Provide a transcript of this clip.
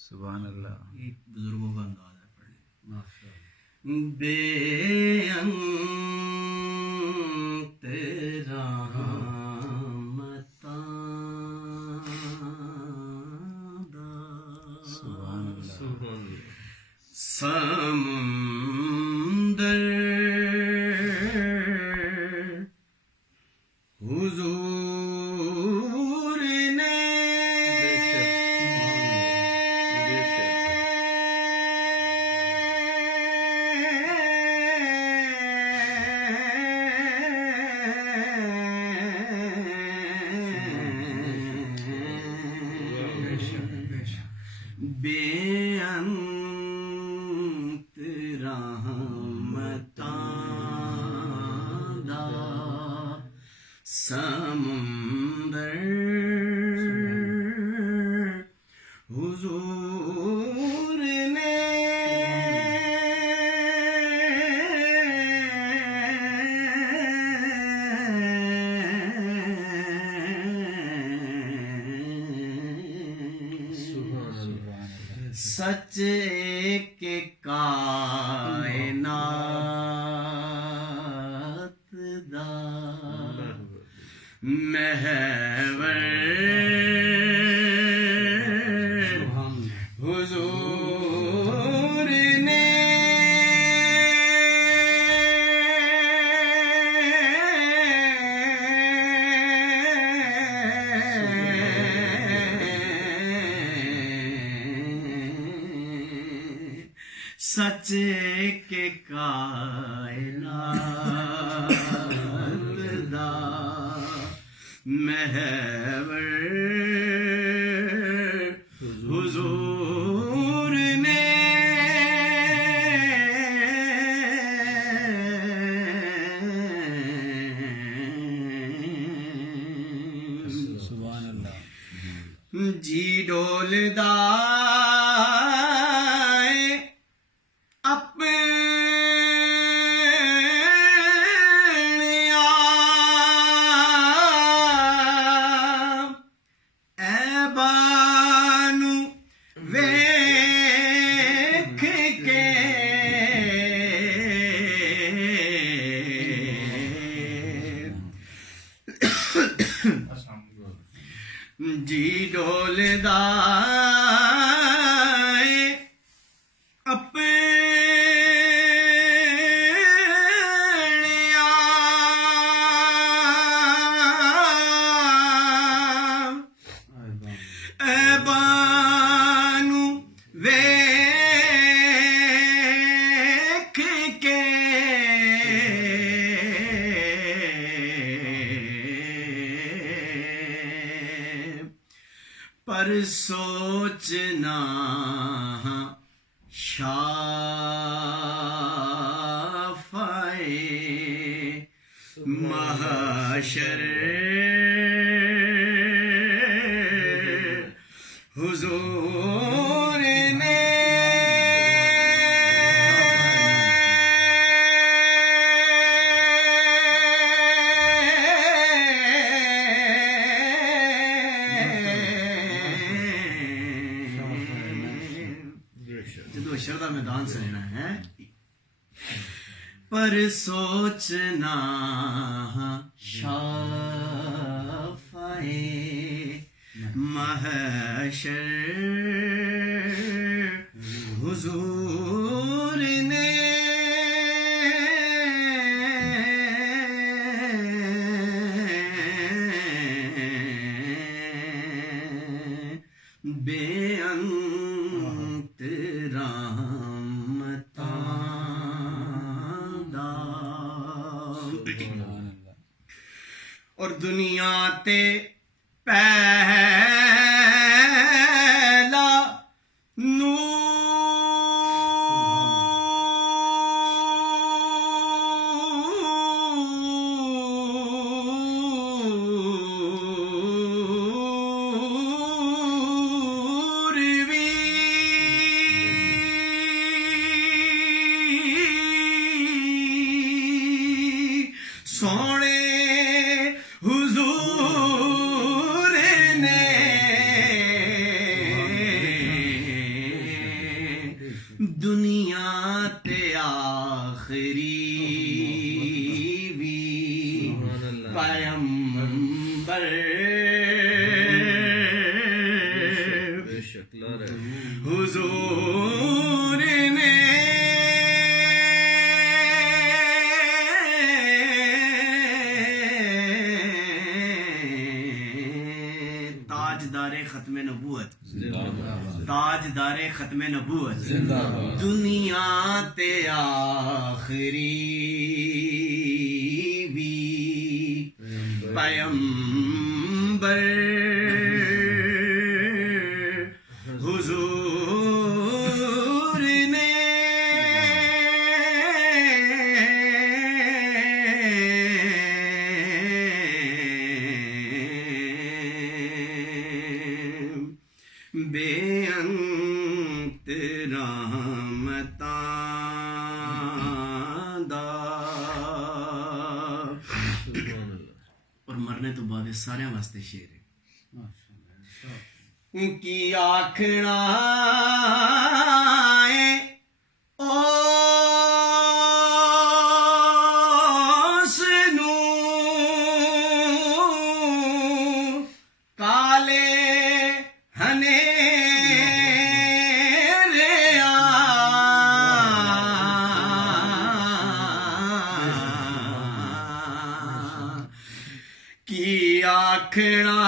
सुभान अल्लाह। एक बुजुर्गों का अंदाज है पढ़ने। बेअंत सुभान अल्लाह। समुंदर हुजूर ने बेअंत रहमतां दा समुंदर हुजूर ने सच के कायनात दा महवर हुजूर ने सच के कायनात दा महवर हुजूर ने सुभान अल्लाह। जी डोलदा जी डोलदा अपने ऐबानू वेख के पर सोचना शाफ़ाए महशर हुजूर ने जो शरदा मैदान से लेना है पर सोचना शाफ़ाए महशर हुजूर ने बेअंत रहमतां दा और दुनिया ते पहला नूर भी सोने हुजूर ने दुनिया ते आखिरी भी पैगंबर हुजूर ने ताजदारे खत्मे नबूवत ताजदारे खत्मे नबूवत दुनिया ते आखिरी भी पैगंबर हुजूर ने बेअंत रहमतां दा और मरने तो बाद सारे वास्ते शेर है की आखना है ओसनू काले हनेरे की आखना